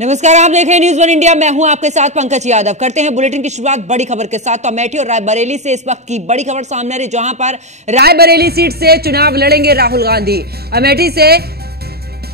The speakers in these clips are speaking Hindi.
नमस्कार, आप देख रहे हैं न्यूज़ वन इंडिया। मैं हूं आपके साथ पंकज यादव। करते हैं बुलेटिन की शुरुआत बड़ी खबर के साथ। तो अमेठी और रायबरेली से इस वक्त की बड़ी खबर सामने आ रही, जहां पर रायबरेली सीट से चुनाव लड़ेंगे राहुल गांधी। अमेठी से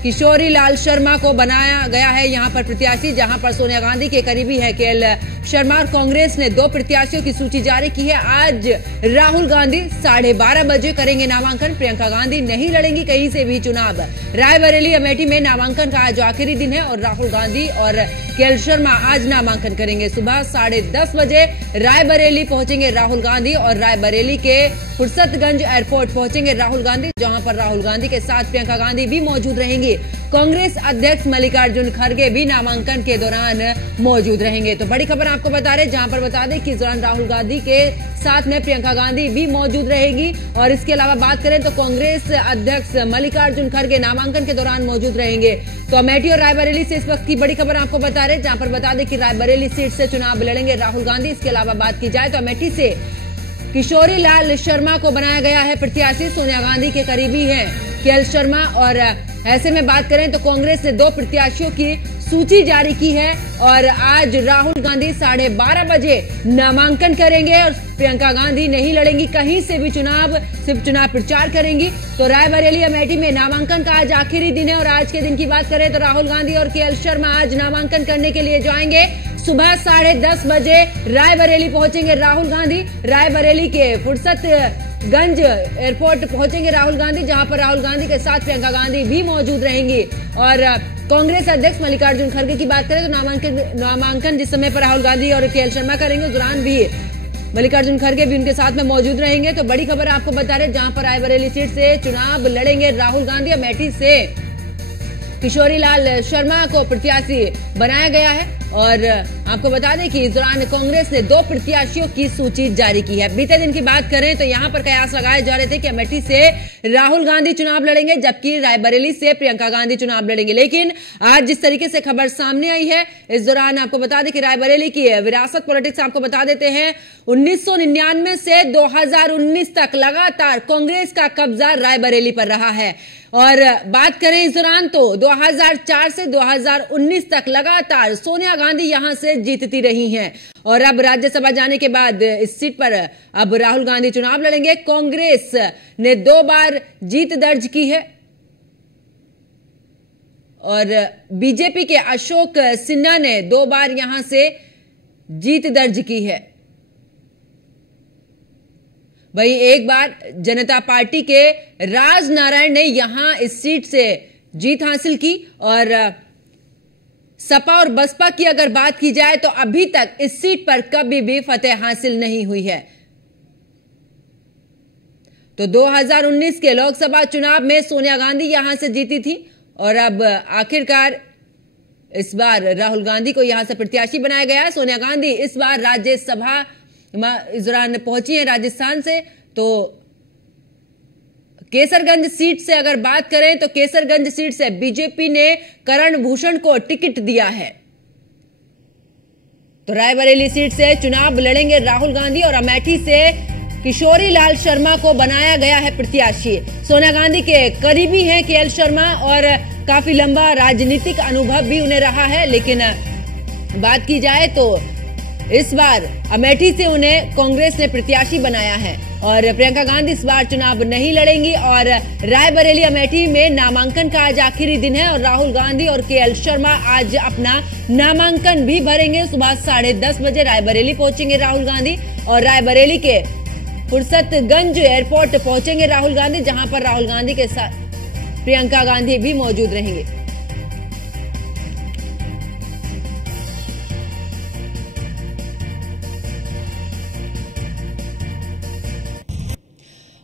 किशोरी लाल शर्मा को बनाया गया है यहां पर प्रत्याशी, जहां पर सोनिया गांधी के करीबी है केएल शर्मा। और कांग्रेस ने 2 प्रत्याशियों की सूची जारी की है। आज राहुल गांधी 12:30 बजे करेंगे नामांकन। प्रियंका गांधी नहीं लड़ेंगी कहीं से भी चुनाव। रायबरेली अमेठी में नामांकन का आज आखिरी दिन है और राहुल गांधी और केएल शर्मा आज नामांकन करेंगे। सुबह 10:30 बजे रायबरेली पहुंचेंगे राहुल गांधी और रायबरेली के फुर्सतगंज एयरपोर्ट पहुंचेंगे राहुल गांधी, जहां पर राहुल गांधी के साथ प्रियंका गांधी भी मौजूद रहेंगी। कांग्रेस अध्यक्ष मल्लिकार्जुन खड़गे भी नामांकन के दौरान मौजूद रहेंगे। तो बड़ी खबर आपको बता रहे, जहां पर बता दें कि इस दौरान राहुल गांधी के साथ में प्रियंका गांधी भी मौजूद रहेगी। और इसके अलावा बात करें तो कांग्रेस अध्यक्ष मल्लिकार्जुन खड़गे नामांकन के दौरान मौजूद रहेंगे। तो अमेठी और रायबरेली से इस वक्त की बड़ी खबर आपको बता रहे, जहां पर बता दें कि रायबरेली सीट से चुनाव लड़ेंगे राहुल गांधी। इसके अलावा बात की जाए तो अमेठी से किशोरी लाल शर्मा को बनाया गया है प्रत्याशी। सोनिया गांधी के करीबी हैं केएल शर्मा। और ऐसे में बात करें तो कांग्रेस ने 2 प्रत्याशियों की सूची जारी की है और आज राहुल गांधी 12:30 बजे नामांकन करेंगे और प्रियंका गांधी नहीं लड़ेंगी कहीं से भी चुनाव, सिर्फ चुनाव प्रचार करेंगी। तो रायबरेली अमेठी में नामांकन का आज आखिरी दिन है। और आज के दिन की बात करें तो राहुल गांधी और केएल शर्मा आज नामांकन करने के लिए जाएंगे। सुबह 10:30 बजे रायबरेली पहुंचेंगे राहुल गांधी। रायबरेली के फुर्सतगंज एयरपोर्ट पहुंचेंगे राहुल गांधी, जहां पर राहुल गांधी के साथ प्रियंका गांधी भी मौजूद रहेंगी। और कांग्रेस अध्यक्ष मल्लिकार्जुन खड़गे की बात करें तो नामांकन जिस समय पर राहुल गांधी और केएल शर्मा करेंगे, उस दौरान भी मल्लिकार्जुन खड़गे भी उनके साथ में मौजूद रहेंगे। तो बड़ी खबर आपको बता रहे, जहां पर रायबरेली सीट से चुनाव लड़ेंगे राहुल गांधी। अमेठी से किशोरी लाल शर्मा को प्रत्याशी बनाया गया है। और आपको बता दें कि इस दौरान कांग्रेस ने 2 प्रत्याशियों की सूची जारी की है। बीते दिन की बात करें तो यहां पर कयास लगाए जा रहे थे कि अमेठी से राहुल गांधी चुनाव लड़ेंगे, जबकि रायबरेली से प्रियंका गांधी चुनाव लड़ेंगे। लेकिन आज जिस तरीके से खबर सामने आई है, इस दौरान आपको बता दें कि रायबरेली की विरासत पॉलिटिक्स आपको बता देते हैं। 1999 से 2019 तक लगातार कांग्रेस का कब्जा रायबरेली पर रहा है। और बात करें इस दौरान तो 2004 से 2019 तक लगातार सोनिया गांधी यहां से जीतती रही हैं। और अब राज्यसभा जाने के बाद इस सीट पर अब राहुल गांधी चुनाव लड़ेंगे। कांग्रेस ने 2 बार जीत दर्ज की है और बीजेपी के अशोक सिन्हा ने 2 बार यहां से जीत दर्ज की है। वहीं एक बार जनता पार्टी के राज नारायण ने यहां इस सीट से जीत हासिल की। और सपा और बसपा की अगर बात की जाए तो अभी तक इस सीट पर कभी भी फतेह हासिल नहीं हुई है। तो 2019 के लोकसभा चुनाव में सोनिया गांधी यहां से जीती थी और अब आखिरकार इस बार राहुल गांधी को यहां से प्रत्याशी बनाया गया है। सोनिया गांधी इस बार राज्यसभा इस दौरान पहुंची है राजस्थान से। तो केसरगंज सीट से अगर बात करें तो केसरगंज सीट से बीजेपी ने करण भूषण को टिकट दिया है। तो रायबरेली सीट से चुनाव लड़ेंगे राहुल गांधी और अमेठी से किशोरी लाल शर्मा को बनाया गया है प्रत्याशी। सोनिया गांधी के करीबी हैं केएल शर्मा और काफी लंबा राजनीतिक अनुभव भी उन्हें रहा है। लेकिन बात की जाए तो इस बार अमेठी से उन्हें कांग्रेस ने प्रत्याशी बनाया है और प्रियंका गांधी इस बार चुनाव नहीं लड़ेंगी। और रायबरेली अमेठी में नामांकन का आज आखिरी दिन है और राहुल गांधी और केएल शर्मा आज अपना नामांकन भी भरेंगे। सुबह 10:30 बजे रायबरेली पहुंचेंगे राहुल गांधी और रायबरेली के फुर्सतगंज एयरपोर्ट पहुंचेंगे राहुल गांधी, जहां पर राहुल गांधी के साथ प्रियंका गांधी भी मौजूद रहेंगे।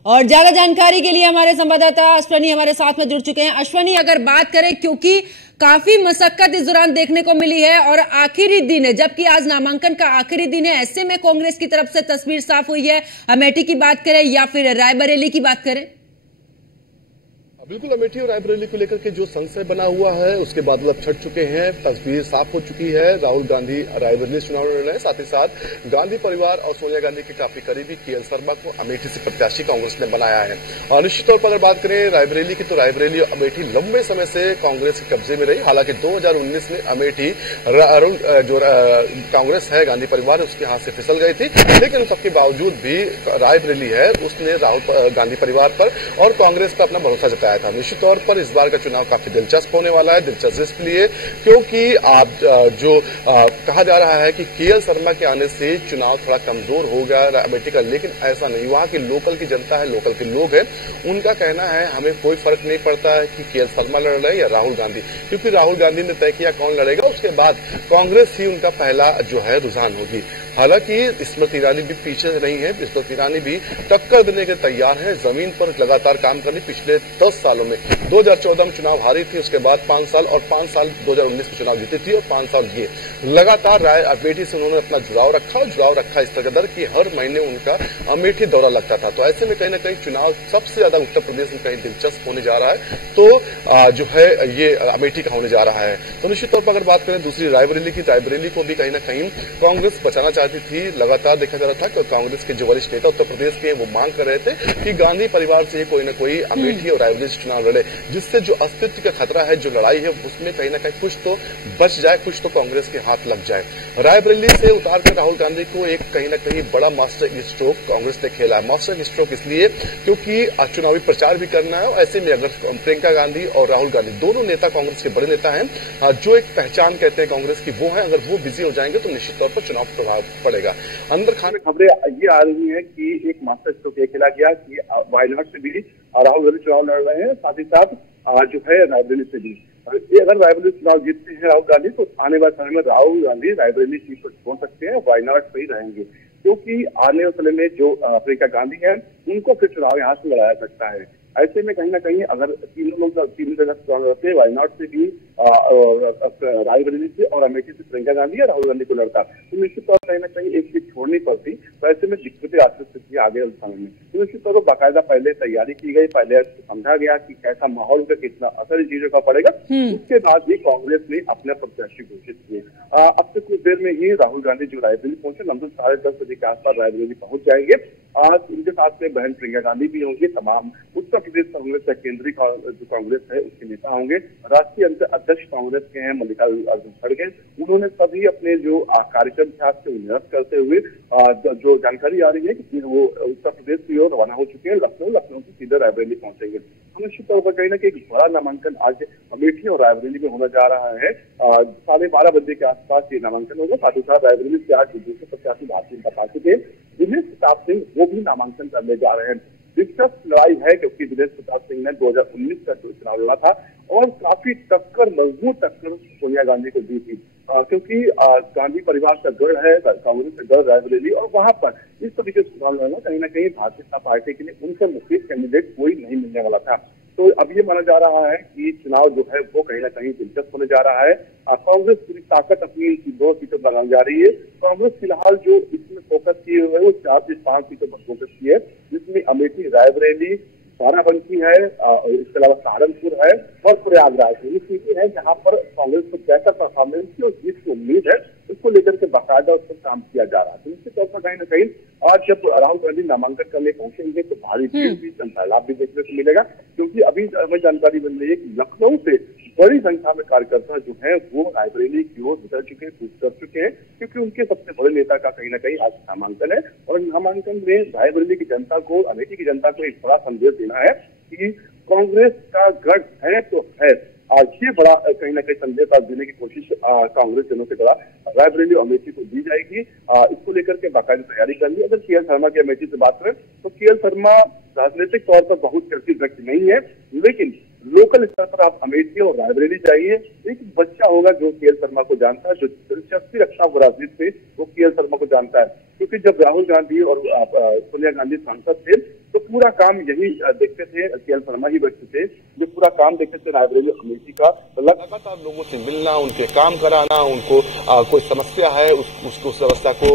और ज्यादा जानकारी के लिए हमारे संवाददाता अश्वनी हमारे साथ में जुड़ चुके हैं। अश्वनी, अगर बात करें, क्योंकि काफी मशक्कत इस दौरान देखने को मिली है और आखिरी दिन है, जबकि आज नामांकन का आखिरी दिन है, ऐसे में कांग्रेस की तरफ से तस्वीर साफ हुई है। अमेठी की बात करें या फिर रायबरेली की बात करें? बिल्कुल, अमेठी और रायबरेली को लेकर के जो संशय बना हुआ है उसके बादल अब छट चुके हैं। तस्वीर साफ हो चुकी है। राहुल गांधी रायबरेली से चुनाव लड़ रहे हैं। साथ ही साथ गांधी परिवार और सोनिया गांधी के काफी करीबी केएल शर्मा को अमेठी से प्रत्याशी कांग्रेस ने बनाया है। और निश्चित तौर पर अगर बात करें रायबरेली की, तो रायबरेली और अमेठी लंबे समय से कांग्रेस के कब्जे में रही। हालांकि 2019 में अमेठी जो कांग्रेस है, गांधी परिवार है, उसके हाथ से फिसल गई थी। लेकिन उन सबके बावजूद भी रायबरेली है उसने राहुल गांधी परिवार पर और कांग्रेस पर अपना भरोसा जताया था। निश्चित तौर पर इस बार का चुनाव काफी दिलचस्प होने वाला है। दिलचस्प इसलिए क्योंकि कहा जा रहा है कि केएल शर्मा के आने से चुनाव थोड़ा कमजोर हो गया अमेठी का, लेकिन ऐसा नहीं। वहां की लोकल की जनता है, लोकल के लोग हैं, उनका कहना है हमें कोई फर्क नहीं पड़ता है कि केएल शर्मा लड़ रहे हैं या राहुल गांधी, क्योंकि राहुल गांधी ने तय किया कौन लड़ेगा। उसके बाद कांग्रेस ही उनका पहला जो है रुझान होगी। हालांकि स्मृति ईरानी भी पीछे नहीं है। स्मृति ईरानी भी टक्कर देने के तैयार है। जमीन पर लगातार काम करनी। पिछले 10 सालों में 2014 में चुनाव हारी थी, उसके बाद 5 साल और 5 साल 2019 में चुनाव जीती थी और 5 साल ये लगातार अमेठी से उन्होंने अपना जुड़ाव रखा इस कदर कि हर महीने उनका अमेठी दौरा लगता था। तो ऐसे में कहीं ना कहीं चुनाव सबसे ज्यादा उत्तर प्रदेश में कहीं दिलचस्प होने जा रहा है, तो जो है ये अमेठी का होने जा रहा है। तो निश्चित तौर पर अगर बात करें दूसरी रायबरेली की, रायबरेली को भी कहीं ना कहीं कांग्रेस बचाना चाहती थी। लगातार देखा जा रहा था कि कांग्रेस के जो वरिष्ठ नेता उत्तर प्रदेश के वो मांग कर रहे थे कि गांधी परिवार से कोई ना कोई अमेठी और रायबरेली से चुनाव लड़े, जिससे जो अस्तित्व का खतरा है, जो लड़ाई है, उसमें कहीं ना कहीं कुछ तो बच जाए, कुछ तो कांग्रेस के हाथ लग जाए। रायबरेली से उतार कर राहुल गांधी को एक कहीं ना कहीं बड़ा मास्टर स्ट्रोक कांग्रेस ने खेला है। मास्टर स्ट्रोक इसलिए क्योंकि चुनावी प्रचार भी करना है, और ऐसे में अगर प्रियंका गांधी और राहुल गांधी दोनों नेता कांग्रेस के बड़े नेता हैं, जो एक पहचान कहते हैं कांग्रेस की, वो है, अगर वो बिजी हो जाएंगे तो निश्चित तौर पर चुनाव प्रभाव पड़ेगा। अंदर खाने खबरें ये आ रही है कि एक मास्टर स्ट्रोक ये खेला गया कि वायनाड से भी राहुल गांधी चुनाव लड़ रहे हैं, साथ ही साथ जो है रायबरेली से भी। अगर रायबरेली चुनाव जीतते हैं राहुल गांधी, तो आने वाले समय में राहुल गांधी रायबरेली सीट पर छोड़ सकते हैं, वायनाड पे ही रहेंगे, क्योंकि आने वाले समय में जो प्रियंका गांधी है उनको फिर चुनाव यहाँ से लड़ाया सकता है। ऐसे में कहीं ना कहीं अगर तीनों जगह चुनाव लड़ते, वायनाड से भी, रायबरेली से और अमेठी से प्रियंका गांधी या राहुल गांधी को लड़ता, तो निश्चित तौर पर कहीं ना कहीं एक सीट छोड़नी पड़ती। तो ऐसे में दिक्कतें आ सकती थी आगे समय में। तो निश्चित तौर पर बाकायदा पहले तैयारी की गई, पहले समझा गया कि कैसा माहौल का कितना असर इन चीजों का पड़ेगा। उसके बाद ही कांग्रेस ने अपने प्रत्याशी घोषित किए। अब से कुछ देर में ही राहुल गांधी जो रायबरेली पहुंचे, लगभग 10:30 बजे के आसपास रायबरेली पहुंच जाएंगे। आज उनके साथ में बहन प्रियंका गांधी भी होंगे। तमाम उत्तर प्रदेश कांग्रेस का केंद्रीय जो कांग्रेस है उसके नेता होंगे। राष्ट्रीय अध्यक्ष कांग्रेस के हैं मल्लिकार्जुन खड़गे, उन्होंने सभी अपने जो कार्यक्रम थे से निरस्त करते हुए जो जानकारी आ रही है कि फिर वो उत्तर प्रदेश की ओर रवाना हो चुके हैं। लखनऊ से सीधे रायबरेली पहुंचेंगे। निश्चित तौर पर कहीं ना कहीं एक बड़ा नामांकन आज अमेठी और रायबरेली में होने जा रहा है। 12:30 बजे के आसपास ये नामांकन होगा। साथ ही साथ रायबरेली से आज दूसरे प्रत्याशी भारतीय जनता पार्टी के दिनेश प्रताप सिंह वो भी नामांकन करने जा रहे हैं। दिलचस्प लड़ाई है, क्योंकि दिनेश प्रताप सिंह ने 2019 का चुनाव लड़ा था और काफी मजबूत टक्कर सोनिया गांधी को दी थी, क्योंकि गांधी परिवार का गढ़ है, कांग्रेस का गढ़ रायबरेली, और वहां पर इस तरीके से चुनाव लड़ना कहीं ना कहीं भारतीय जनता पार्टी के लिए उनसे मुख्य कैंडिडेट कोई नहीं मिलने वाला था। तो अब ये माना जा रहा है कि चुनाव जो है वो कहीं ना कहीं दिलचस्प होने जा रहा है। कांग्रेस पूरी ताकत अपनी 2 सीटों पर लगाने जा रही है। कांग्रेस फिलहाल जो इसमें फोकस किए हुए है वो 4 से 5 सीटों पर फोकस की है, जिसमें अमेठी, रायबरेली, बाराबंकी है, इसके अलावा सहारनपुर है और प्रयागराज है। ये सीटें हैं जहां पर कांग्रेस को बेहतर परफॉर्मेंस की और जीत की उम्मीद है। इसको लेकर के बाकायदा उस पर काम किया जा रहा है। तो निश्चित तौर पर कहीं ना कहीं आज जब राहुल गांधी नामांकन करने पहुंचेंगे तो भारी भीड़ भी, जनसैलाब भी देखने को मिलेगा, क्योंकि अभी हमें जानकारी मिल रही है कि लखनऊ से बड़ी संख्या में कार्यकर्ता जो है वो रायबरेली की ओर उतर चुके हैं, कूच कर चुके हैं, क्योंकि उनके सबसे बड़े नेता का कहीं ना कहीं आज नामांकन है। और नामांकन में रायबरेली की जनता को, अमेठी की जनता को एक बड़ा संदेश देना है कि कांग्रेस का गढ़ है तो है। आज ये बड़ा कहीं ना कहीं संदेश आज देने की कोशिश कांग्रेस जनों के द्वारा रायबरेली और अमेठी को दी जाएगी। इसको लेकर के बाकायदा तैयारी कर ली। अगर केएल शर्मा की अमेठी से बात करें तो केएल शर्मा राजनीतिक तौर पर बहुत चर्चित व्यक्ति नहीं है, लेकिन लोकल स्तर पर आप अमेठी और रायबरेली जाइए, एक बच्चा होगा जो केएल शर्मा को जानता है, जो दिलचस्पी रखता है राजनीति से, वो केएल शर्मा को जानता है। क्योंकि जब राहुल गांधी और सोनिया गांधी सांसद थे तो पूरा काम यही देखते थे, के.एल. शर्मा ही बैठते थे जो पूरा काम देखते थे रायबरेली अमेठी का। लगातार लोगों से मिलना, उनके काम कराना, उनको कोई समस्या है उसको समस्या को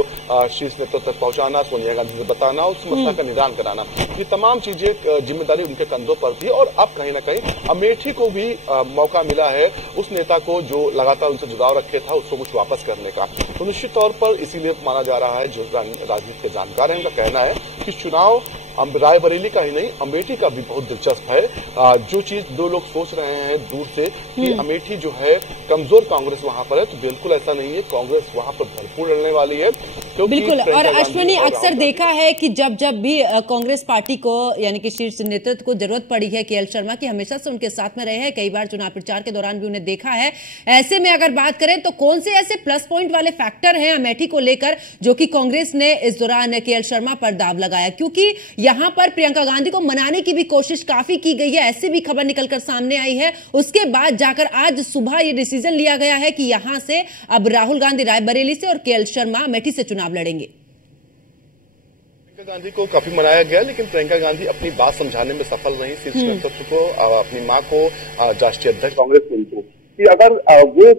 शीर्ष नेतृत्व तक पहुंचाना, सोनिया गांधी से बताना, उस समस्या का निदान कराना, ये तमाम चीजें जिम्मेदारी उनके कंधों पर थी। और अब कहीं ना कहीं अमेठी को भी मौका मिला है उस नेता को जो लगातार उनसे जुड़ाव रखे था उसको कुछ वापस करने का। तो निश्चित तौर पर इसीलिए माना जा रहा है, जो राजनीति के जानकार हैं उनका कहना है कि चुनाव रायबरेली का ही नहीं अमेठी का भी बहुत दिलचस्प है। जो चीज दो लोग सोच रहे हैं दूर से कि अमेठी जो है कमजोर कांग्रेस वहां पर है, तो बिल्कुल ऐसा नहीं है। कांग्रेस वहां पर भरपूर लड़ने वाली है। बिल्कुल। और अश्विनी अक्सर देखा है कि जब भी कांग्रेस पार्टी को यानी कि शीर्ष नेतृत्व को जरूरत पड़ी है के.एल. शर्मा की, हमेशा से उनके साथ में रहे हैं, कई बार चुनाव प्रचार के दौरान भी उन्हें देखा है। ऐसे में अगर बात करें तो कौन से ऐसे प्लस पॉइंट वाले फैक्टर हैं अमेठी को लेकर जो कि कांग्रेस ने इस दौरान के.एल. शर्मा पर दाव लगाया, क्योंकि यहां पर प्रियंका गांधी को मनाने की भी कोशिश काफी की गई है, ऐसी भी खबर निकलकर सामने आई है। उसके बाद जाकर आज सुबह यह डिसीजन लिया गया है कि यहां से अब राहुल गांधी रायबरेली से और के.एल. शर्मा अमेठी से चुनाव लड़ेंगे। प्रियंका गांधी को काफी मनाया गया, लेकिन प्रियंका गांधी अपनी बात समझाने में सफल नहीं। शीर्ष नेतृत्व को, अपनी मां को, राष्ट्रीय अध्यक्ष कांग्रेस को कि अगर वो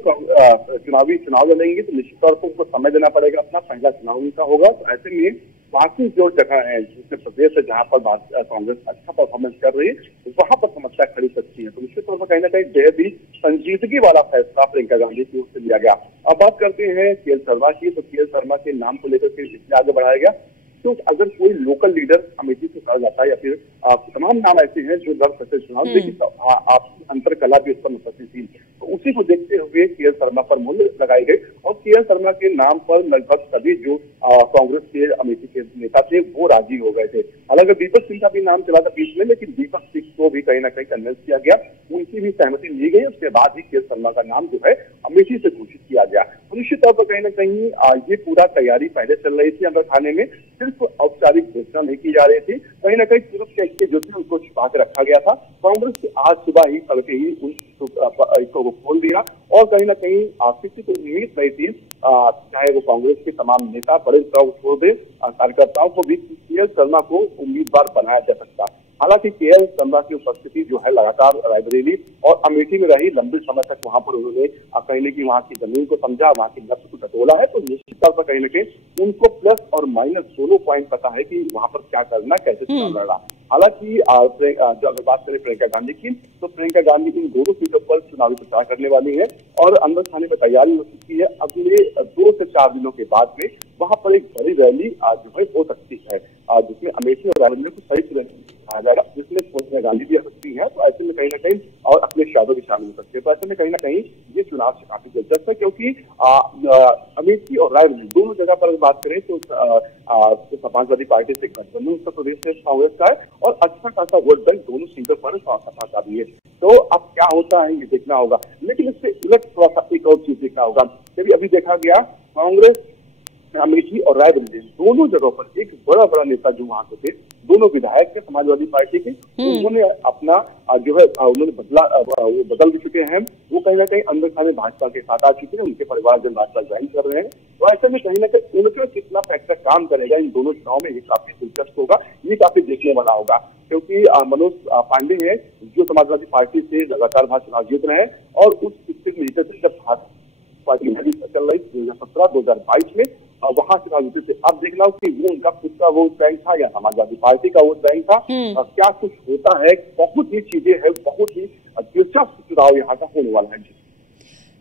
चुनाव लड़ेंगे तो निश्चित तौर पर उनको समय देना पड़ेगा, अपना पहला चुनाव उनका होगा। तो ऐसे में बाकी जो जगह है जिसमें प्रदेश है जहां पर कांग्रेस अच्छा परफॉर्मेंस कर रही है वहां पर समस्या खड़ी सकती है। तो निश्चित तौर पर कहीं ना कहीं बेहद ही संजीदगी वाला फैसला प्रियंका गांधी की ओर से लिया गया। अब बात करते हैं के.एल. शर्मा की, तो के.एल. शर्मा के नाम को लेकर के इसलिए आगे बढ़ाया गया तो अगर कोई लोकल लीडर अमेठी से कहा जाता है या फिर तमाम नाम ऐसे हैं जो लड़ सकते चुनाव, लेकिन आपकी अंतर कला भी उस पर मुस्तफी थी, तो उसी को देखते हुए के.एल. शर्मा पर मूल्य लगाई गई और के.एल. शर्मा के नाम पर लगभग सभी जो कांग्रेस के अमेठी के नेता थे वो राजी हो गए थे। हालांकि दीपक सिंह का भी नाम चला था बीच में, लेकिन दीपक सिंह को भी कहीं ना कहीं कन्विंस किया गया, उनकी भी सहमति ली गई। उसके बाद ही के.एल. शर्मा का नाम जो है अमेठी से घोषित किया गया। तो निश्चित तौर पर कहीं ना कहीं ये पूरा तैयारी पहले चल रही थी, अंदर खाने में सिर्फ औपचारिक घोषणा नहीं की जा रही थी, कहीं ना कहीं पूर्व के जो थे उनको छिपा के रखा गया था। कांग्रेस ने आज सुबह ही तड़के ही इसको खोल दिया और कहीं ना कहीं किसी को उम्मीद नहीं थी, चाहे वो कांग्रेस के तमाम नेता बड़े नेताओं को छोड़ दे, कार्यकर्ताओं को भी के.एल. शर्मा को उम्मीदवार बनाया जा सकता। हालांकि के.एल. शर्मा की उपस्थिति जो है लगातार रायबरेली और अमेठी में रही, लंबे समय तक वहां पर उन्होंने कहीं की वहां की जमीन को समझा, वहां की नब्ज को टटोला है। तो निश्चित तौर पर कहीं ना कहीं उनको प्लस और माइनस दोनों पॉइंट पता है कि वहां पर क्या करना, कैसे चुनाव लड़ना। हालांकि जो अगर बात करें प्रियंका गांधी की, तो प्रियंका गांधी इन दोनों सीटों पर चुनावी प्रचार करने वाली है और अंदर खाने में तैयारी हो चुकी है। अगले 2 से 4 दिनों के बाद में वहां पर एक बड़ी रैली जो है हो सकती है, जिसमें अमेठी और रायबरेली को सही कहा जाएगा, जिसमें सोनिया गांधी भी आ सकती है। तो ऐसे में कहीं ना कहीं और अखिलेश यादव भी शामिल हो सकते हैं। तो ऐसे में कहीं ना कहीं ये चुनाव से काफी दिलचस्प है, क्योंकि अमेठी और रायबरेली दोनों जगह पर बात करें तो समाजवादी पार्टी से गठबंधन उत्तर प्रदेश में कांग्रेस का है और अच्छा खासा वोट बैंक दोनों सीटों पर सपा का भी है। तो अब क्या होता है ये देखना होगा, लेकिन इससे उलट थोड़ा सा एक और चीज देखना होगा। क्योंकि अभी देखा गया कांग्रेस अमेठी और रायबरेली दोनों जगहों पर एक बड़ा नेता जो वहां के थे, दोनों विधायक थे समाजवादी पार्टी के, उन्होंने अपना जो है उन्होंने वो बदल भी चुके हैं। वो कहीं ना कहीं अंदर खाने भाजपा के साथ आ चुके हैं, उनके परिवारजन भाजपा ज्वाइन कर रहे हैं। तो ऐसे में कहीं ना कहीं उनका कितना फैक्टर काम करेगा इन दोनों चुनाव में, ये काफी दिलचस्प होगा, ये काफी देखने वाला होगा। क्योंकि मनोज पांडे है जो समाजवादी पार्टी से लगातार वहां चुनाव जीत रहे हैं और उस स्थिति में जब भाजपा पार्टी चल रही 2017-2022 में वहां चुनाव जीते थे। अब देखना हो कि वो उनका खुद का वोट बैंक था या समाजवादी पार्टी का वोट बैंक था, क्या कुछ होता है। बहुत ही चीजें है, बहुत ही दिलचस्प चुनाव यहाँ का होने वाला है।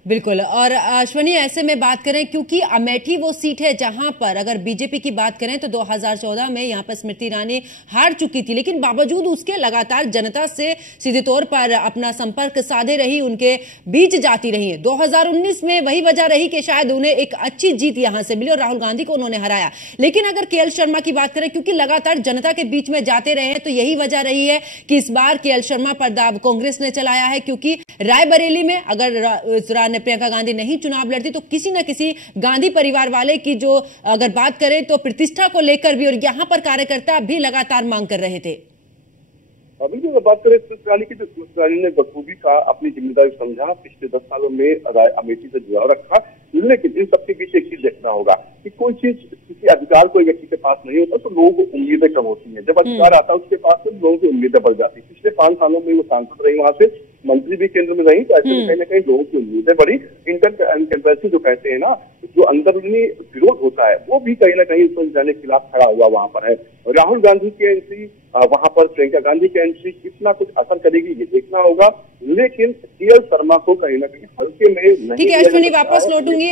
बिल्कुल। और अश्विनी ऐसे में बात करें, क्योंकि अमेठी वो सीट है जहां पर अगर बीजेपी की बात करें तो 2014 में यहां पर स्मृति ईरानी हार चुकी थी, लेकिन बावजूद उसके लगातार जनता से सीधे तौर पर अपना संपर्क साधे रही, उनके बीच जाती रही है। 2019 में वही वजह रही कि शायद उन्हें एक अच्छी जीत यहां से मिली और राहुल गांधी को उन्होंने हराया। लेकिन अगर के.एल. शर्मा की बात करें, क्योंकि लगातार जनता के बीच में जाते रहे हैं, तो यही वजह रही है कि इस बार के.एल. शर्मा पर दाव कांग्रेस ने चलाया है। क्योंकि रायबरेली में अगर प्रियंका गांधी नहीं चुनाव लड़ती तो किसी न किसी गांधी परिवार वाले की जो अगर बात करें तो प्रतिष्ठा को लेकर भी और यहां पर कार्यकर्ता भी लगातार मांग कर रहे थे। अभी जो बात करें स्मृति ईरानी की, तो स्मृति ईरानी ने बखूबी का अपनी जिम्मेदारी समझा, पिछले 10 सालों में अमेठी से जुड़ाव रखा। लेकिन इन सबके पीछे एक चीज देखना होगा कि कोई चीज किसी अधिकार कोई व्यक्ति के पास नहीं होता तो लोगों को उम्मीदें कम होती हैं। जब अधिकार आता है उसके पास तो लोगों की उम्मीदें बढ़ जाती है। पिछले 5 सालों में वो सांसद रही, वहां से मंत्री भी केंद्र में रही, तो ऐसे में कहीं ना कहीं लोगों की उम्मीदें बढ़ी। इंटरकंट्रेसी जो कहते हैं ना, जो अंदरूनी विरोध होता है वो भी कहीं ना कहीं सोनिया गांधी के खिलाफ खड़ा हुआ वहां पर है। राहुल गांधी की एंट्री, वहां पर प्रियंका गांधी की एंट्री कितना कुछ असर करेगी ये देखना होगा, लेकिन के एल शर्मा को कहीं ना कहीं हल्के में नहीं। ठीक है अश्विनी, वापस लौटूंगी।